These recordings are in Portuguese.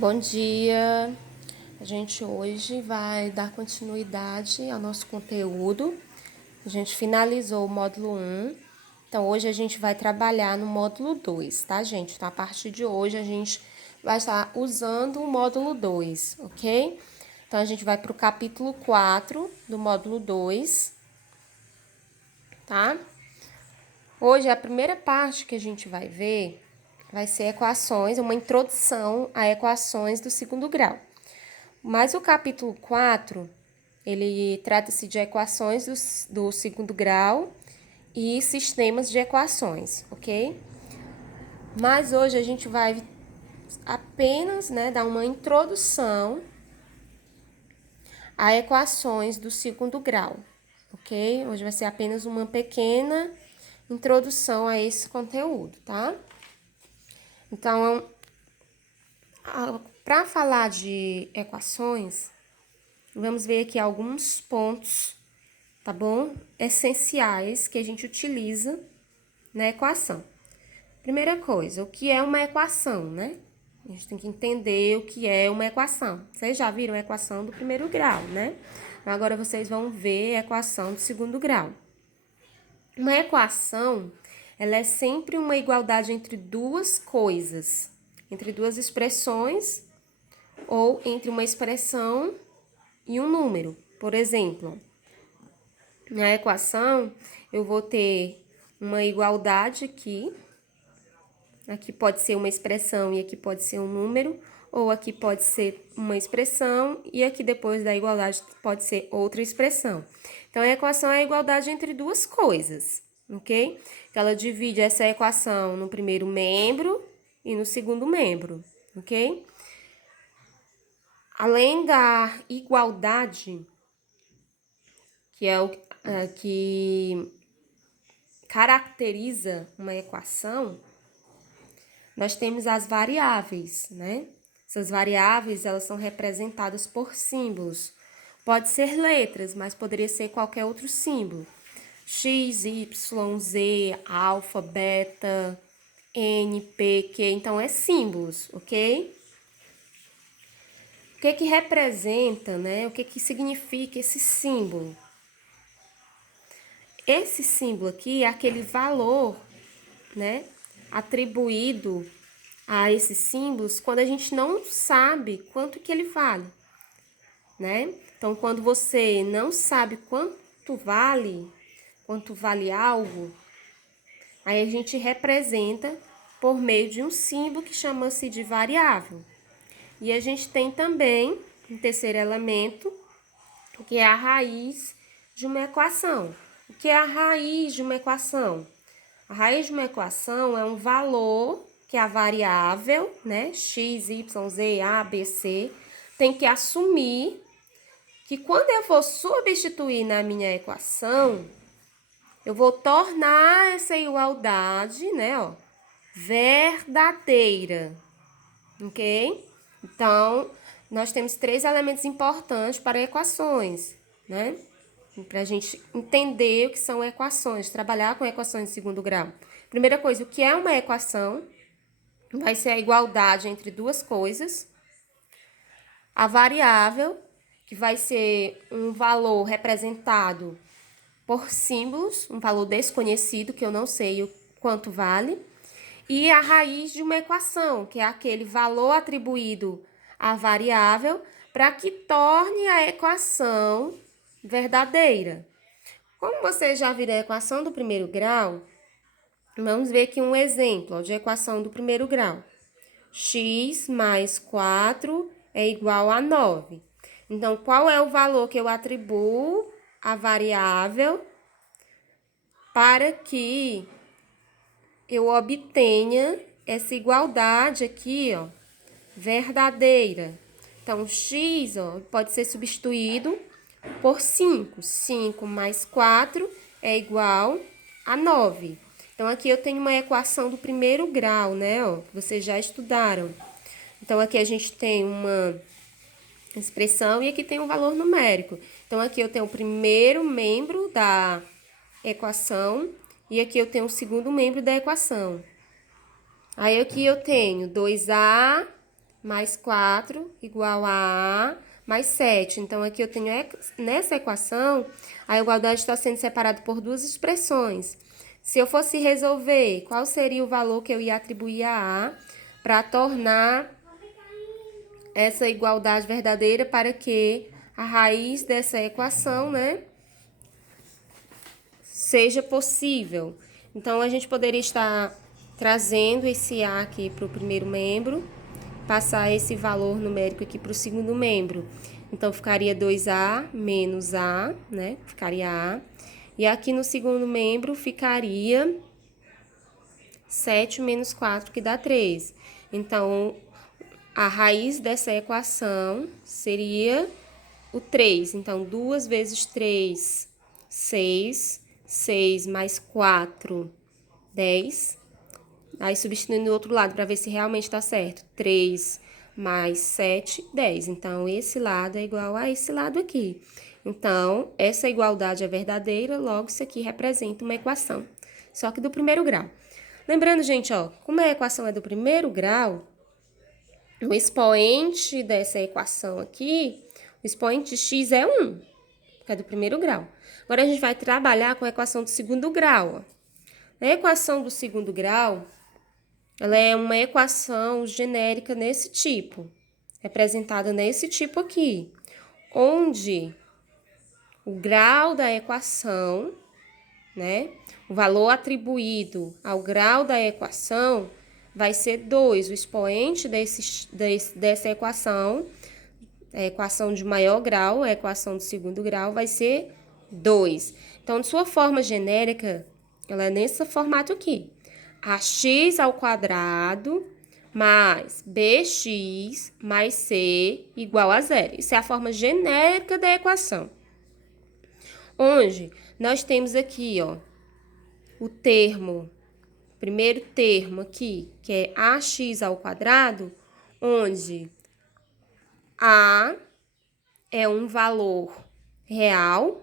Bom dia! A gente hoje vai dar continuidade ao nosso conteúdo. A gente finalizou o módulo 1, então hoje a gente vai trabalhar no módulo 2, tá, gente? Então, a partir de hoje a gente vai estar usando o módulo 2, ok? Então, a gente vai para o capítulo 4 do módulo 2, tá? Hoje a primeira parte que a gente vai ver vai ser equações, uma introdução a equações do segundo grau. Mas o capítulo 4, ele trata-se de equações do segundo grau e sistemas de equações, ok? Mas hoje a gente vai apenas, dar uma introdução a equações do segundo grau, ok? Hoje vai ser apenas uma pequena introdução a esse conteúdo, tá? Então, para falar de equações, vamos ver aqui alguns pontos, tá bom? Essenciais que a gente utiliza na equação. Primeira coisa, o que é uma equação, né? A gente tem que entender o que é uma equação. Vocês já viram a equação do primeiro grau, né? Agora vocês vão ver a equação do segundo grau. Uma equação, ela é sempre uma igualdade entre duas coisas, entre duas expressões ou entre uma expressão e um número. Por exemplo, na equação, eu vou ter uma igualdade aqui. Aqui pode ser uma expressão e aqui pode ser um número, ou aqui pode ser uma expressão e aqui depois da igualdade pode ser outra expressão. Então, a equação é a igualdade entre duas coisas, ok? Ela divide essa equação no primeiro membro e no segundo membro, ok? Além da igualdade, que é o que caracteriza uma equação, nós temos as variáveis, né? Essas variáveis, elas são representadas por símbolos. Pode ser letras, mas poderia ser qualquer outro símbolo. X, Y, Z, alfa, beta, N, P, Q. Então, é símbolos, ok? O que que representa, né? O que que significa esse símbolo? Esse símbolo aqui é aquele valor, né, atribuído a esses símbolos quando a gente não sabe quanto que ele vale, né? Então, quando você não sabe quanto vale algo, aí a gente representa por meio de um símbolo que chama-se de variável. E a gente tem também um terceiro elemento, que é a raiz de uma equação. O que é a raiz de uma equação? A raiz de uma equação é um valor que a variável, né, x, y, z, a, b, c, tem que assumir que quando eu for substituir na minha equação, eu vou tornar essa igualdade, né, ó, verdadeira, ok? Então, nós temos três elementos importantes para equações, né? Para a gente entender o que são equações, trabalhar com equações de segundo grau. Primeira coisa, o que é uma equação? Vai ser a igualdade entre duas coisas. A variável, que vai ser um valor representado por símbolos, um valor desconhecido, que eu não sei o quanto vale. E a raiz de uma equação, que é aquele valor atribuído à variável para que torne a equação verdadeira. Como vocês já viram a equação do primeiro grau, vamos ver aqui um exemplo de equação do primeiro grau. X mais 4 é igual a 9. Então, qual é o valor que eu atribuo à variável para que eu obtenha essa igualdade aqui, ó, verdadeira? Então, x, ó, pode ser substituído por 5. 5 mais 4 é igual a 9. Então, aqui eu tenho uma equação do primeiro grau, né, ó, que vocês já estudaram. Então, aqui a gente tem uma expressão e aqui tem um valor numérico. Então, aqui eu tenho o primeiro membro da equação e aqui eu tenho o segundo membro da equação. Aí, aqui eu tenho 2a mais 4 igual a mais 7. Então, aqui eu tenho, nessa equação, a igualdade está sendo separada por duas expressões. Se eu fosse resolver, qual seria o valor que eu ia atribuir a A para tornar essa igualdade verdadeira para que a raiz dessa equação, né, seja possível? Então, a gente poderia estar trazendo esse A aqui para o primeiro membro, passar esse valor numérico aqui para o segundo membro. Então, ficaria 2A menos A, né? Ficaria A. E aqui no segundo membro ficaria 7 menos 4, que dá 3. Então, a raiz dessa equação seria o 3. Então, 2 vezes 3, 6. 6 mais 4, 10. Aí, substituindo do outro lado para ver se realmente está certo. 3 mais 7, 10. Então, esse lado é igual a esse lado aqui. Então, essa igualdade é verdadeira, logo isso aqui representa uma equação, só que do primeiro grau. Lembrando, gente, ó, como a equação é do primeiro grau, o expoente dessa equação aqui, o expoente de x é 1, que é do primeiro grau. Agora, a gente vai trabalhar com a equação do segundo grau, ó. A equação do segundo grau, ela é uma equação genérica nesse tipo, representada nesse tipo aqui, onde o grau da equação, né, o valor atribuído ao grau da equação vai ser 2. O expoente dessa equação, a equação de maior grau, a equação do segundo grau, vai ser 2. Então, de sua forma genérica, ela é nesse formato aqui. Ax ao quadrado mais bx mais c igual a 0. Isso é a forma genérica da equação. Onde nós temos aqui, ó, o termo, primeiro termo aqui, que é ax ao quadrado, onde a é um valor real.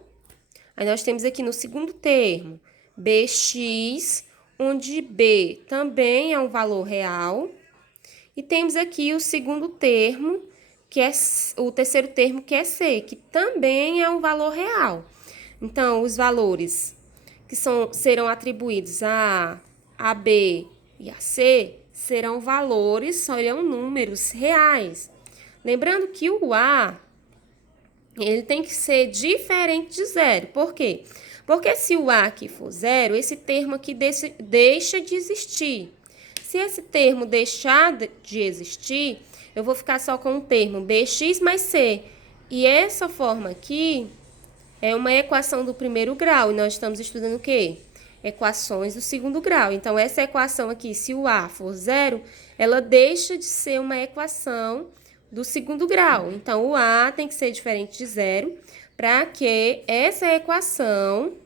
Aí nós temos aqui no segundo termo, bx, onde b também é um valor real. E temos aqui o segundo termo, que é o terceiro termo, que é c, que também é um valor real. Então, os valores que serão atribuídos a B e a C serão valores, serão números reais. Lembrando que o A, ele tem que ser diferente de 0. Por quê? Porque se o A aqui for 0, esse termo aqui deixa de existir. Se esse termo deixar de existir, eu vou ficar só com o termo bx mais c. E essa forma aqui é uma equação do primeiro grau. E nós estamos estudando o quê? Equações do segundo grau. Então, essa equação aqui, se o A for 0, ela deixa de ser uma equação do segundo grau. Então, o A tem que ser diferente de 0 para que essa equação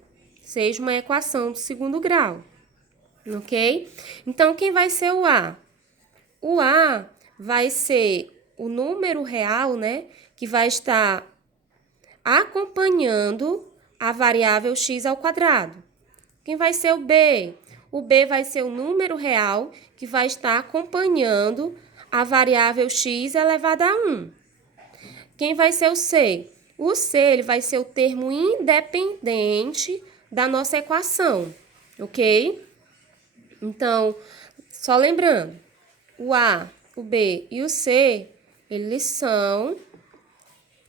seja uma equação do segundo grau. Ok? Então, quem vai ser o A? O A vai ser o número real, né? Que vai estar acompanhando a variável x ao quadrado. Quem vai ser o B? O B vai ser o número real que vai estar acompanhando a variável x elevada a 1. Quem vai ser o C? O C, ele vai ser o termo independente da nossa equação, ok? Então, só lembrando, o A, o B e o C, eles são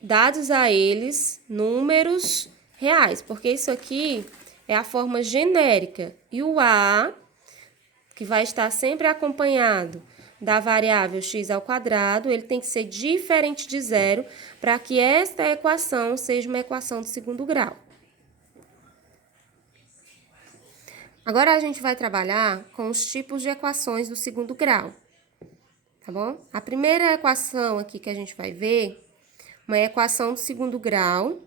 dados a eles números reais, porque isso aqui é a forma genérica. E o A, que vai estar sempre acompanhado da variável x ao quadrado, ele tem que ser diferente de 0 para que esta equação seja uma equação de segundo grau. Agora, a gente vai trabalhar com os tipos de equações do segundo grau, tá bom? A primeira equação aqui que a gente vai ver, uma equação do segundo grau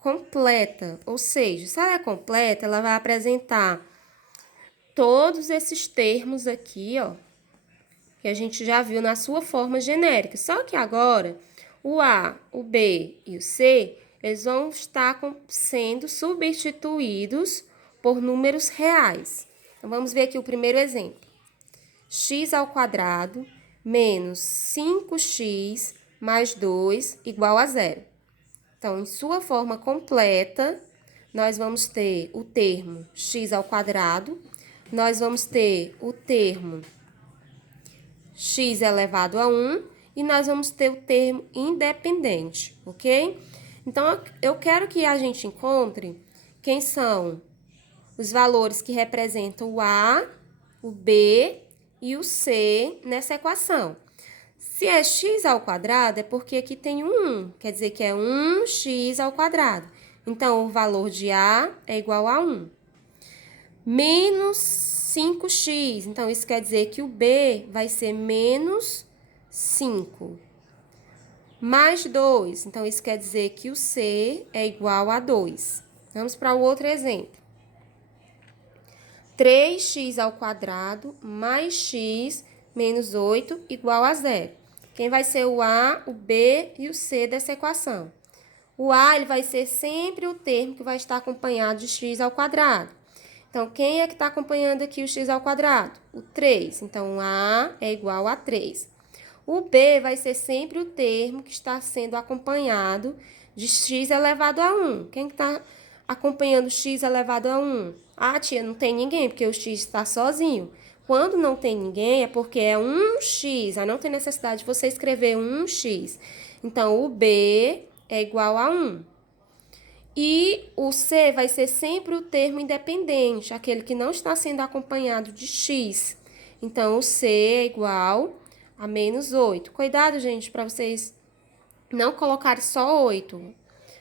completa, ou seja, se ela é completa, ela vai apresentar todos esses termos aqui, ó, que a gente já viu na sua forma genérica. Só que agora, o A, o B e o C, eles vão estar sendo substituídos por números reais. Então, vamos ver aqui o primeiro exemplo. X ao quadrado menos 5x mais 2 igual a zero. Então, em sua forma completa, nós vamos ter o termo x ao quadrado, nós vamos ter o termo x elevado a 1 e nós vamos ter o termo independente, ok? Então, eu quero que a gente encontre quem são os valores que representam o a, o b e o c nessa equação. Se é x ao quadrado, é porque aqui tem um 1, quer dizer que é 1x ao quadrado. Então, o valor de a é igual a 1. Menos 5x, então isso quer dizer que o b vai ser menos 5. Mais 2, então isso quer dizer que o c é igual a 2. Vamos para o outro exemplo. 3x ao quadrado mais x menos 8 igual a zero. Quem vai ser o a, o b e o c dessa equação? O a ele vai ser sempre o termo que vai estar acompanhado de x ao quadrado. Então, quem é que está acompanhando aqui o x ao quadrado? O 3. Então, o a é igual a 3. O b vai ser sempre o termo que está sendo acompanhado de x elevado a 1. Quem está acompanhando x elevado a 1? Ah, tia, não tem ninguém, porque o x está sozinho. Quando não tem ninguém, é porque é 1x. Aí não tem necessidade de você escrever 1x. Então, o b é igual a 1. E o c vai ser sempre o termo independente, aquele que não está sendo acompanhado de x. Então, o c é igual a menos 8. Cuidado, gente, para vocês não colocarem só 8.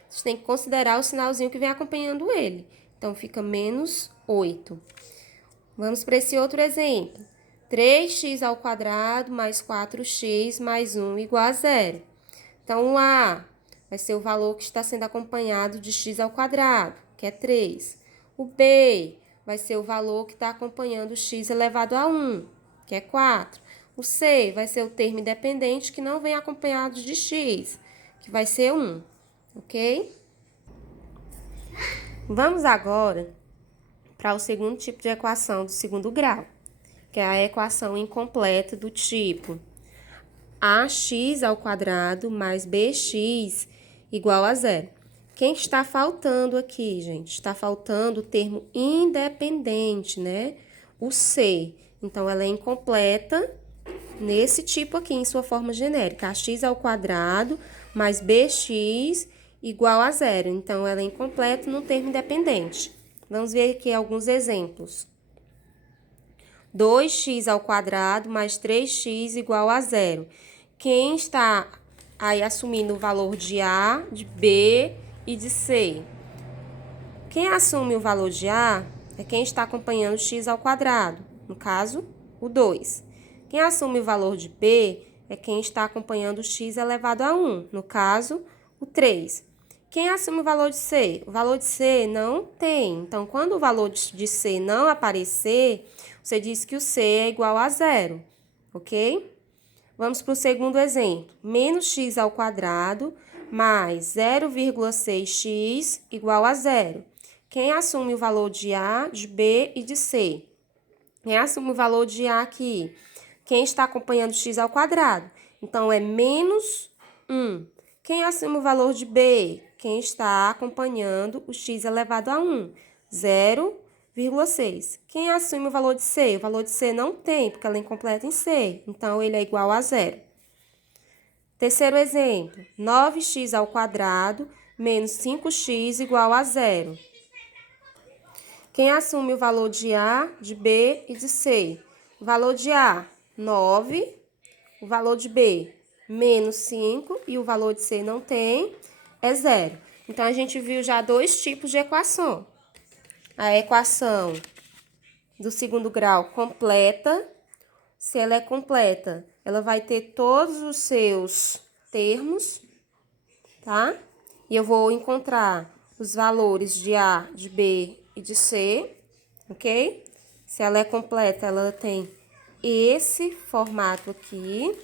Vocês têm que considerar o sinalzinho que vem acompanhando ele. Então, fica menos 8. Vamos para esse outro exemplo. 3x ao quadrado mais 4x mais 1 igual a zero. Então, o a vai ser o valor que está sendo acompanhado de x ao quadrado, que é 3. O b vai ser o valor que está acompanhando x elevado a 1, que é 4. O c vai ser o termo independente que não vem acompanhado de x, que vai ser 1, ok? Vamos agora para o segundo tipo de equação do segundo grau, que é a equação incompleta do tipo ax ao quadrado mais bx igual a zero. Quem está faltando aqui, gente? Está faltando o termo independente, né? O c. Então, ela é incompleta nesse tipo aqui, em sua forma genérica. Ax ao quadrado mais bx igual a zero. Então, ela é incompleta no termo independente. Vamos ver aqui alguns exemplos. 2x ao quadrado mais 3x igual a zero. Quem está aí assumindo o valor de A, de B e de C? Quem assume o valor de A é quem está acompanhando x ao quadrado, no caso, o 2. Quem assume o valor de B é quem está acompanhando x elevado a 1, no caso, o 3. Quem assume o valor de C? O valor de C não tem. Então, quando o valor de C não aparecer, você diz que o C é igual a zero, ok? Vamos para o segundo exemplo. Menos x ao quadrado mais 0,6x igual a zero. Quem assume o valor de A, de B e de C? Quem assume o valor de A aqui? Quem está acompanhando x ao quadrado? Então, é menos 1. Quem assume o valor de B? Quem está acompanhando o x elevado a 1? 0,6. Quem assume o valor de C? O valor de C não tem, porque ela é incompleta em C. Então, ele é igual a zero. Terceiro exemplo. 9x ao quadrado menos 5x igual a zero. Quem assume o valor de A, de B e de C? O valor de A, 9. O valor de B, menos 5. E o valor de C não tem, é zero. Então, a gente viu já dois tipos de equação. A equação do segundo grau completa. Se ela é completa, ela vai ter todos os seus termos, tá? E eu vou encontrar os valores de A, de B e de C, ok? Se ela é completa, ela tem esse formato aqui,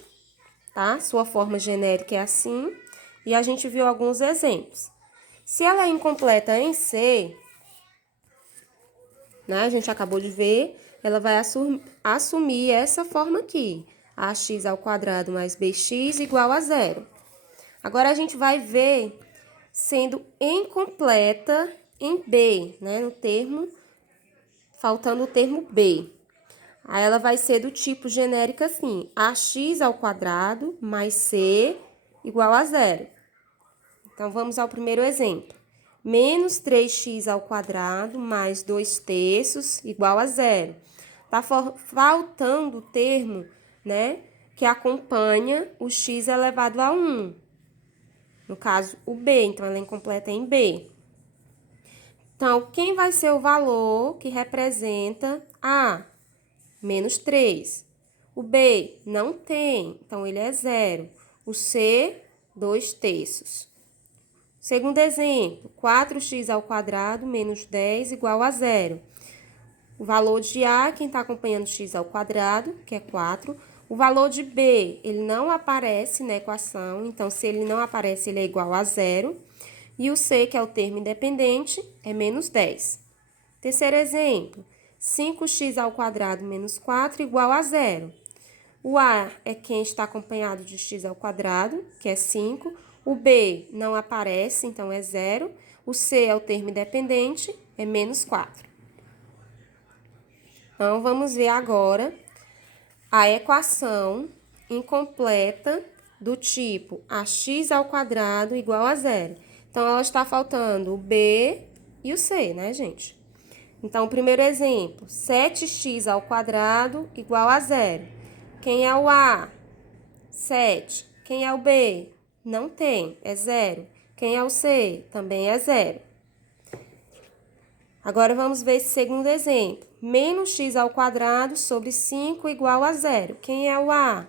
tá? Sua forma genérica é assim. E a gente viu alguns exemplos. Se ela é incompleta em C, né? A gente acabou de ver, ela vai assumir essa forma aqui. ax ao quadrado mais bx igual a zero. Agora, a gente vai ver sendo incompleta em B, né? No termo, faltando o termo B. Aí, ela vai ser do tipo genérica assim, ax ao quadrado mais c igual a zero. Então, vamos ao primeiro exemplo. Menos 3x ao quadrado mais 2/3 igual a zero. Tá faltando o termo, né, que acompanha o x elevado a 1. No caso, o b, então ela é incompleta em b. Então, quem vai ser o valor que representa a menos 3? O b não tem, então ele é zero. O c, 2/3. Segundo exemplo, 4x ao quadrado menos 10 igual a zero. O valor de A, quem está acompanhando x ao quadrado, que é 4. O valor de B, ele não aparece na equação, então, se ele não aparece, ele é igual a zero. E o C, que é o termo independente, é menos 10. Terceiro exemplo, 5x ao quadrado menos 4 igual a zero. O A é quem está acompanhado de x ao quadrado, que é 5. O B não aparece, então é zero. O C é o termo independente, é menos 4. Então, vamos ver agora a equação incompleta do tipo ax ao quadrado igual a zero. Então, ela está faltando o B e o C, né, gente? Então, o primeiro exemplo, 7x ao quadrado igual a zero. Quem é o A? 7. Quem é o B? Não tem, é zero. Quem é o C? Também é zero. Agora, vamos ver esse segundo exemplo. Menos x ao quadrado sobre 5 igual a zero. Quem é o A?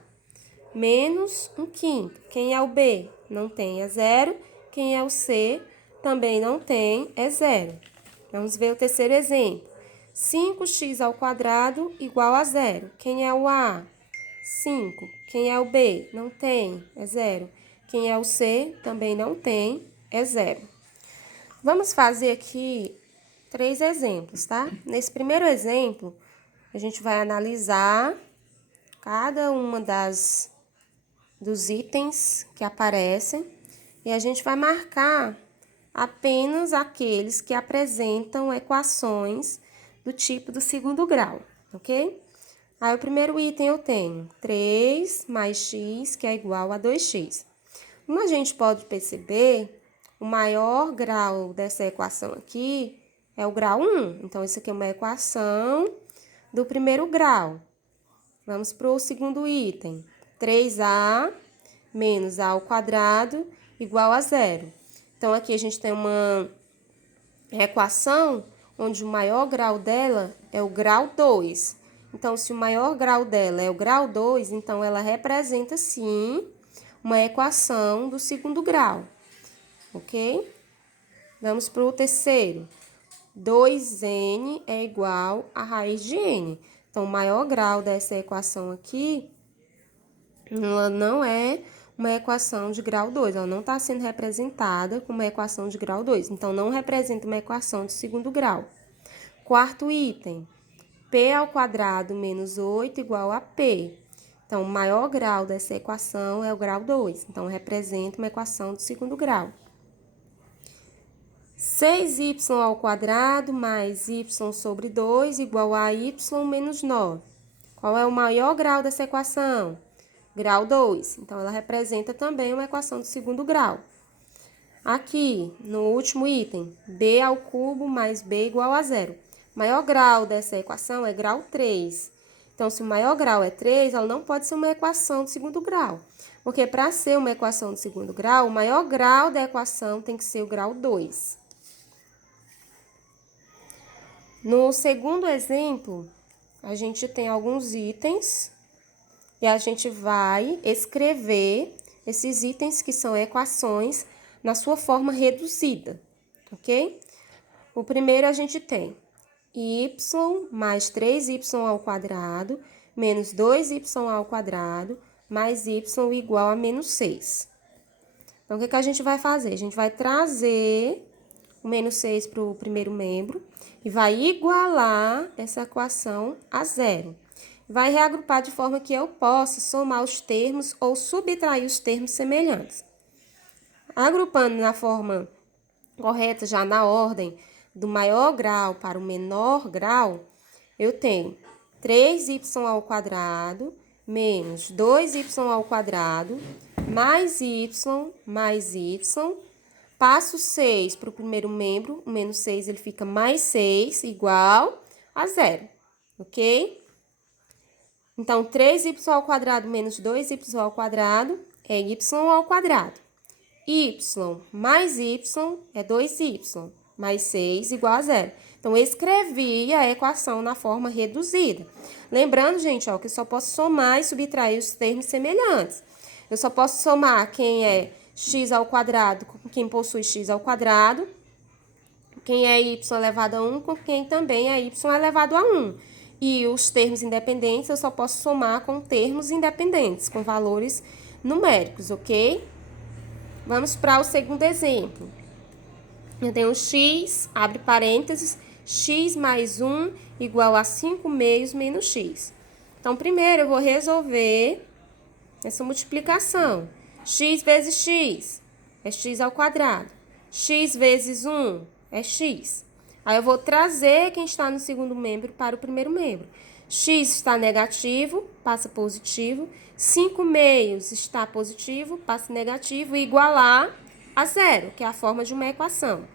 Menos 1/5. Quem é o B? Não tem, é zero. Quem é o C? Também não tem, é zero. Vamos ver o terceiro exemplo. 5x ao quadrado igual a zero. Quem é o A? 5. Quem é o B? Não tem, é zero. Quem é o C? Também não tem, é zero. Vamos fazer aqui 3 exemplos, tá? Nesse primeiro exemplo, a gente vai analisar cada uma dos itens que aparecem e a gente vai marcar apenas aqueles que apresentam equações do tipo do segundo grau, ok? Aí, o primeiro item eu tenho 3 mais x, que é igual a 2x. Como a gente pode perceber, o maior grau dessa equação aqui é o grau 1. Então, isso aqui é uma equação do primeiro grau. Vamos para o segundo item. 3a menos a ao quadrado igual a zero. Então, aqui a gente tem uma equação onde o maior grau dela é o grau 2. Então, se o maior grau dela é o grau 2, então ela representa, sim, uma equação do segundo grau. Ok? Vamos para o terceiro. 2n é igual a raiz de n. Então, o maior grau dessa equação aqui, ela não é uma equação de grau 2. Ela não está sendo representada como uma equação de grau 2. Então, não representa uma equação de segundo grau. Quarto item. P ao quadrado menos 8 igual a P. Então, o maior grau dessa equação é o grau 2. Então, representa uma equação de segundo grau. 6y ao quadrado mais y sobre 2 igual a y menos 9. Qual é o maior grau dessa equação? Grau 2. Então, ela representa também uma equação de segundo grau. Aqui, no último item, b ao cubo mais b igual a zero. O maior grau dessa equação é grau 3. Então, se o maior grau é 3, ela não pode ser uma equação de segundo grau. Porque para ser uma equação de segundo grau, o maior grau da equação tem que ser o grau 2. No segundo exemplo, a gente tem alguns itens e a gente vai escrever esses itens que são equações na sua forma reduzida, ok? O primeiro a gente tem y mais 3y ao quadrado menos 2y ao quadrado mais y igual a menos 6. Então, o que a gente vai fazer? A gente vai trazer o menos 6 para o primeiro membro e vai igualar essa equação a zero. vai reagrupar de forma que eu possa somar os termos ou subtrair os termos semelhantes. Agrupando na forma correta, já na ordem do maior grau para o menor grau, eu tenho 3y ao quadrado menos 2y ao quadrado mais y, passo 6 para o primeiro membro, o menos 6 ele fica mais 6, igual a 0, ok? Então, 3y ao quadrado menos 2y ao quadrado é y ao quadrado. Y mais y é 2y, mais 6 igual a 0. Então, eu escrevi a equação na forma reduzida. Lembrando, gente, ó, que eu só posso somar e subtrair os termos semelhantes. Eu só posso somar quem é x ao quadrado com quem possui x ao quadrado, quem é y elevado a 1 com quem também é y elevado a 1. E os termos independentes eu só posso somar com termos independentes, com valores numéricos, ok? Vamos para o segundo exemplo. Eu tenho x, abre parênteses, x mais 1 igual a 5 meios menos x. Então, primeiro eu vou resolver essa multiplicação. X vezes x é x ao quadrado. X vezes 1 é x. Aí eu vou trazer quem está no segundo membro para o primeiro membro. X está negativo, passa positivo. 5 meios está positivo, passa negativo, e igualar a 0, que é a forma de uma equação.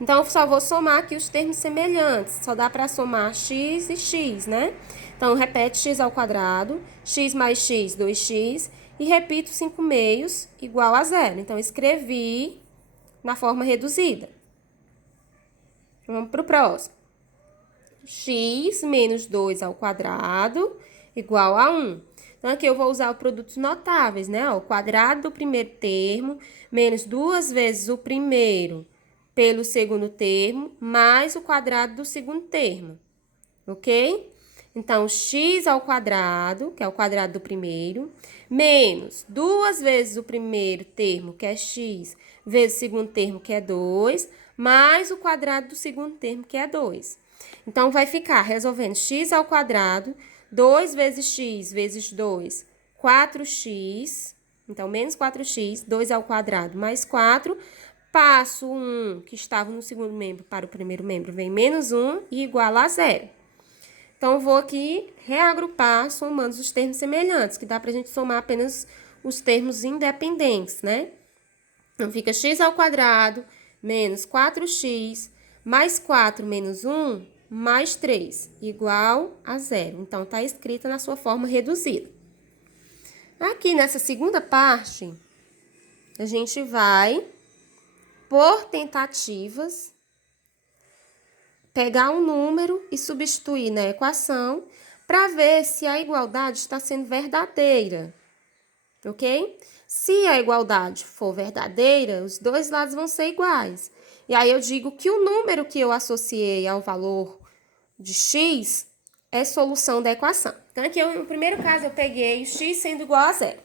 Então, eu só vou somar aqui os termos semelhantes. Só dá para somar x e x, né? Então, repete x ao quadrado, x mais x, 2x, e repito 5 meios igual a 0. Então, escrevi na forma reduzida. Vamos para o próximo. X menos 2 ao quadrado igual a 1. Então, aqui eu vou usar o produtos notáveis, né? O quadrado do primeiro termo menos 2 vezes o primeiro pelo segundo termo, mais o quadrado do segundo termo, ok? Então, x ao quadrado, que é o quadrado do primeiro, menos 2 vezes o primeiro termo, que é x, vezes o segundo termo, que é 2, mais o quadrado do segundo termo, que é 2. Então, vai ficar resolvendo x ao quadrado, 2 vezes x vezes 2, 4x. Então, menos 4x, 2 ao quadrado mais 4. Passo 1, que estava no segundo membro, para o primeiro membro, vem menos 1 e igual a 0. Então, eu vou aqui reagrupar somando os termos semelhantes, que dá para a gente somar apenas os termos independentes, né? Então, fica x ao quadrado menos 4x mais 4 menos 1 mais 3, igual a 0. Então, está escrita na sua forma reduzida. Aqui, nessa segunda parte, a gente vai, por tentativas, pegar um número e substituir na equação para ver se a igualdade está sendo verdadeira, ok? Se a igualdade for verdadeira, os dois lados vão ser iguais. E aí eu digo que o número que eu associei ao valor de x é solução da equação. Então, aqui no primeiro caso eu peguei x sendo igual a 0.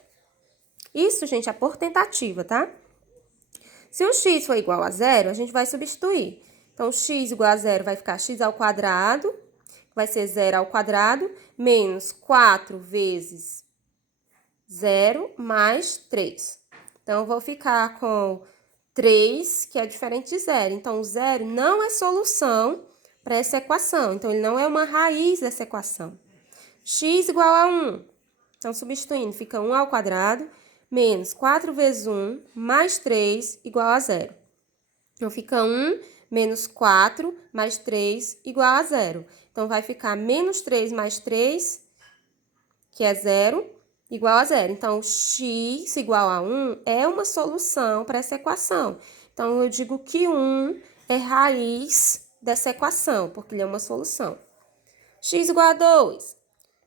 Isso, gente, é por tentativa, tá? Se o x for igual a 0, a gente vai substituir. Então, x igual a 0 vai ficar x ao quadrado, vai ser 0 ao quadrado, menos 4 vezes 0 mais 3. Então, eu vou ficar com 3, que é diferente de 0. Então, o 0 não é solução para essa equação. Então, ele não é uma raiz dessa equação. X igual a 1. Então, substituindo, fica 1 ao quadrado, menos 4 vezes 1, mais 3, igual a 0. Então, fica 1 menos 4 mais 3, igual a 0. Então, vai ficar menos 3 mais 3, que é 0, igual a 0. Então, x igual a 1 é uma solução para essa equação. Então, eu digo que 1 é raiz dessa equação, porque ele é uma solução. X igual a 2.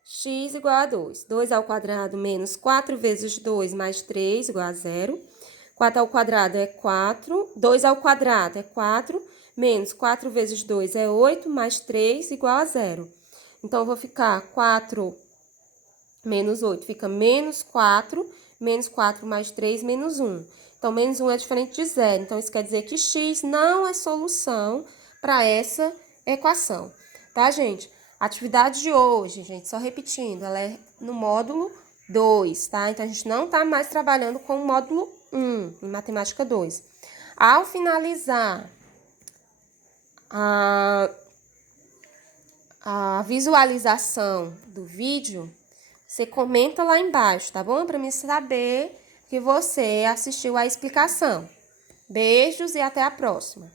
X igual a 2. 2 ao quadrado menos 4 vezes 2 mais 3, igual a 0. 4 ao quadrado é 4. 2 ao quadrado é 4. Menos 4 vezes 2 é 8, mais 3, igual a 0. Então, eu vou ficar 4 menos 8, fica menos 4 mais 3, menos 1. Então, menos 1 é diferente de 0. Então, isso quer dizer que x não é solução para essa equação. Tá, gente? A atividade de hoje, gente, só repetindo, ela é no módulo 2, tá? Então, a gente não tá mais trabalhando com o módulo 1, em matemática 2. Ao finalizar a visualização do vídeo, você comenta lá embaixo, tá bom? Para mim saber que você assistiu à explicação. Beijos e até a próxima.